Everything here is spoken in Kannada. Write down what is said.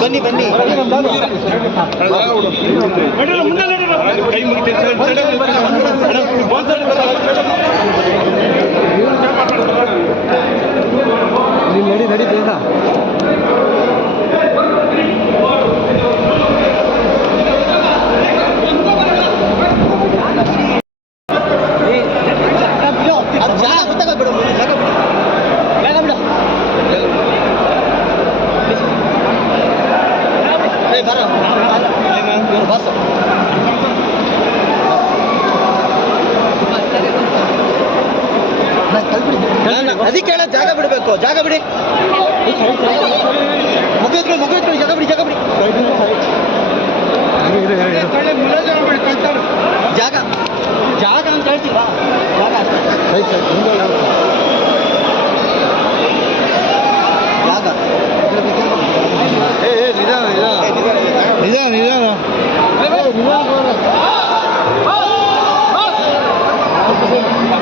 ಬನ್ನಿ ಬನ್ನಿ ನೀನು ನಡಿ ಬಿಡು ಜಾಗ ಬಿಡು ಜಾಗ ಬಿಡು ಬರ ಬಸ್ ಅದಕ್ಕೆ ಜಾಗ ಬಿಡಬೇಕು ಜಾಗ ಬಿಡಿ ಮುಗಿದ್ರು ಮುಗಿದ್ರು ಜಾಗ ಬಿಡಿ ಜಾಗ ಬಿಡಿ ಜಾಗ ಜಾಗ ಅಂತ ಹೇಳ್ತೀರಾ. ಜಾಗ Mirá, mirá. No. Ahí va. Mirá, mirá. ¡Más! ¡Más!